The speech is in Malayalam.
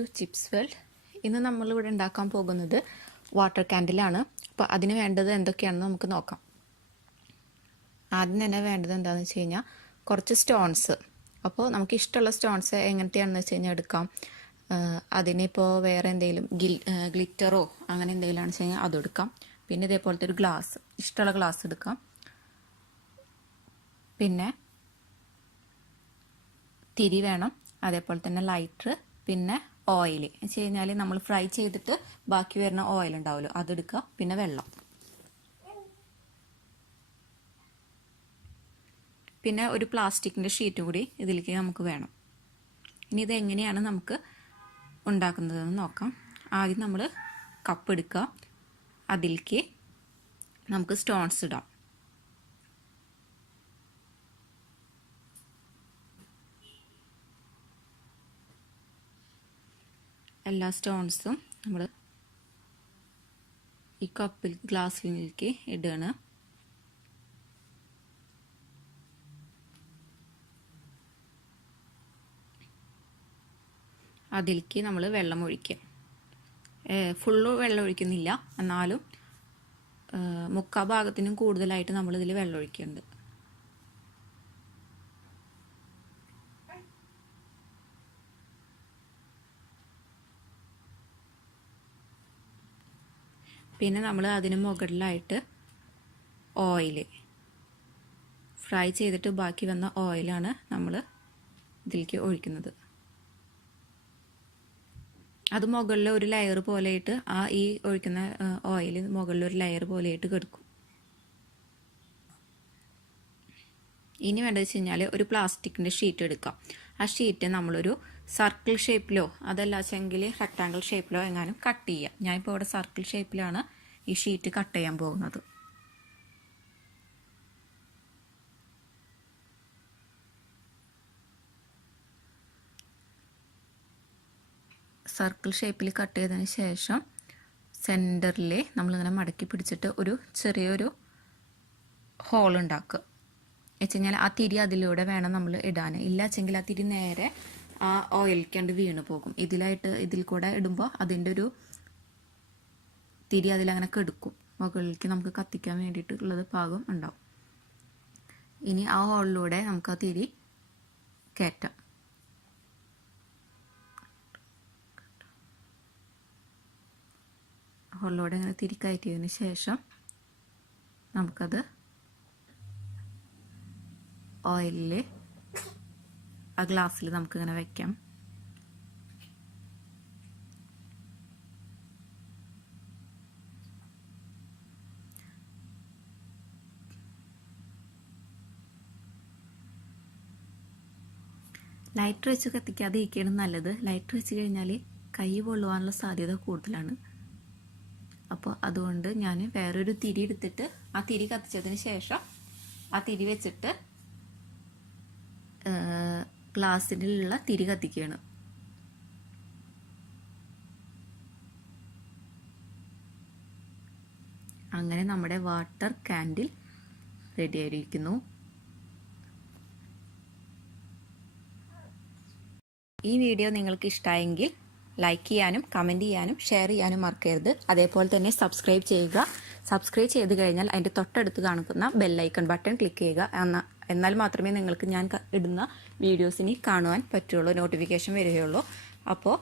To chips world. ഇന്ന് നമ്മളിവിടെ ഉണ്ടാക്കാൻ പോകുന്നത് വാട്ടർ കാൻഡിലാണ്. അപ്പോൾ അതിന് വേണ്ടത് എന്തൊക്കെയാണെന്ന് നമുക്ക് നോക്കാം. ആദ്യം തന്നെ വേണ്ടത് എന്താണെന്ന് വെച്ച് കഴിഞ്ഞാൽ കുറച്ച് സ്റ്റോൺസ്. അപ്പോൾ നമുക്ക് ഇഷ്ടമുള്ള സ്റ്റോൺസ് എങ്ങനത്തെയാണെന്ന് വെച്ച് കഴിഞ്ഞാൽ എടുക്കാം. അതിനിപ്പോൾ വേറെ എന്തെങ്കിലും ഗ്ലിറ്ററോ അങ്ങനെ എന്തെങ്കിലും ആണെന്ന് വെച്ച് കഴിഞ്ഞാൽ അതെടുക്കാം. പിന്നെ ഇതേപോലത്തെ ഒരു ഗ്ലാസ്, ഇഷ്ടമുള്ള ഗ്ലാസ് എടുക്കാം. പിന്നെ തിരി വേണം, അതേപോലെ തന്നെ ലൈറ്റർ, പിന്നെ ഓയിൽ വെച്ച് കഴിഞ്ഞാൽ നമ്മൾ ഫ്രൈ ചെയ്തിട്ട് ബാക്കി വരുന്ന ഓയിൽ ഉണ്ടാവുമല്ലോ അതെടുക്കുക. പിന്നെ വെള്ളം, പിന്നെ ഒരു പ്ലാസ്റ്റിക്കിൻ്റെ ഷീറ്റും കൂടി ഇതിലേക്ക് നമുക്ക് വേണം. ഇനി ഇത് എങ്ങനെയാണ് നമുക്ക് ഉണ്ടാക്കുന്നതെന്ന് നോക്കാം. ആദ്യം നമ്മൾ കപ്പ് എടുക്കുക, അതിലേക്ക് നമുക്ക് സ്റ്റോൺസ് ഇടാം. എല്ലാ സ്റ്റോൺസും നമ്മൾ ഈ കപ്പിൽ ഗ്ലാസ്സിലേക്ക് ഇടുകയാണ്. അതിലേക്ക് നമ്മൾ വെള്ളം ഒഴിക്കുക. ഫുള്ള് വെള്ളം ഒഴിക്കുന്നില്ല, എന്നാലും മുക്കാൽ ഭാഗത്തിനും കൂടുതലായിട്ട് നമ്മളിതിൽ വെള്ളം ഒഴിക്കുന്നുണ്ട്. പിന്നെ നമ്മൾ അതിന് മുകളിലായിട്ട് ഓയിൽ, ഫ്രൈ ചെയ്തിട്ട് ബാക്കി വന്ന ഓയിലാണ് നമ്മൾ ഇതിലേക്ക് ഒഴിക്കുന്നത്. അത് മുകളിൽ ഒരു ലെയർ പോലെയിട്ട് ഈ ഒഴിക്കുന്ന ഓയിൽ മുകളിൽ ഒരു ലെയർ പോലെയിട്ട് കിടക്കും. ഇനി വേണ്ടത് വെച്ച് കഴിഞ്ഞാൽ ഒരു പ്ലാസ്റ്റിക്കിൻ്റെ ഷീറ്റ് എടുക്കാം. ആ ഷീറ്റ് നമ്മളൊരു സർക്കിൾ ഷേപ്പിലോ അതല്ലാച്ചെങ്കിൽ റെക്ടാങ്കിൾ ഷേപ്പിലോ എങ്ങാനും കട്ട് ചെയ്യാം. ഞാനിപ്പോൾ ഇവിടെ സർക്കിൾ ഷേപ്പിലാണ് ഈ ഷീറ്റ് കട്ട് ചെയ്യാൻ പോകുന്നത്. സർക്കിൾ ഷേപ്പിൽ കട്ട് ചെയ്തതിന് ശേഷം സെൻറ്ററിൽ നമ്മളിങ്ങനെ മടക്കി പിടിച്ചിട്ട് ഒരു ചെറിയൊരു ഹോൾ ഉണ്ടാക്കുക. വെച്ച് കഴിഞ്ഞാൽ ആ തിരി അതിലൂടെ വേണം നമ്മൾ ഇടാൻ. ഇല്ലാച്ചെങ്കിൽ ആ തിരി നേരെ ആ ഓയിലിക്കണ്ട് വീണ് പോകും. ഇതിൽ കൂടെ ഇടുമ്പോൾ അതിൻ്റെ ഒരു തിരി അതിലങ്ങനെ കെടുക്കും. മുകളിലേക്ക് നമുക്ക് കത്തിക്കാൻ വേണ്ടിയിട്ടുള്ളത് പാകം ഉണ്ടാവും. ഇനി ആ ഹോളിലൂടെ നമുക്ക് ആ തിരി കയറ്റാം. ഹോളിലൂടെ അങ്ങനെ തിരി കയറ്റിയതിന് ശേഷം നമുക്കത് ഓയിലിൽ ആ ഗ്ലാസ്സിൽ നമുക്കിങ്ങനെ വയ്ക്കാം. ലൈറ്റർ വെച്ച് കത്തിക്കാതെ ഇരിക്കുകയാണ് നല്ലത്. ലൈറ്റർ വെച്ച് കഴിഞ്ഞാൽ കൈ പൊള്ളുവാനുള്ള സാധ്യത കൂടുതലാണ്. അപ്പോൾ അതുകൊണ്ട് ഞാൻ വേറൊരു തിരി എടുത്തിട്ട് ആ തിരി കത്തിച്ചതിന് ശേഷം ആ തിരി വെച്ചിട്ട് ഗ്ലാസ്സിലുള്ള തിരി കത്തിക്കുകയാണ്. അങ്ങനെ നമ്മുടെ വാട്ടർ കാൻഡിൽ റെഡി ആയിരിക്കുന്നു. ഈ വീഡിയോ നിങ്ങൾക്ക് ഇഷ്ടമായെങ്കിൽ ലൈക്ക് ചെയ്യാനും കമൻറ്റ് ചെയ്യാനും ഷെയർ ചെയ്യാനും മറക്കരുത്. അതേപോലെ തന്നെ സബ്സ്ക്രൈബ് ചെയ്യുക. സബ്സ്ക്രൈബ് ചെയ്ത് കഴിഞ്ഞാൽ അതിൻ്റെ തൊട്ടടുത്ത് കാണുന്ന ബെല്ലൈക്കൺ ബട്ടൺ ക്ലിക്ക് ചെയ്യുക. എന്നാൽ മാത്രമേ നിങ്ങൾക്ക് ഞാൻ ഇടുന്ന വീഡിയോസിന് കാണുവാൻ പറ്റുള്ളൂ, നോട്ടിഫിക്കേഷൻ വരികയുള്ളൂ. അപ്പോൾ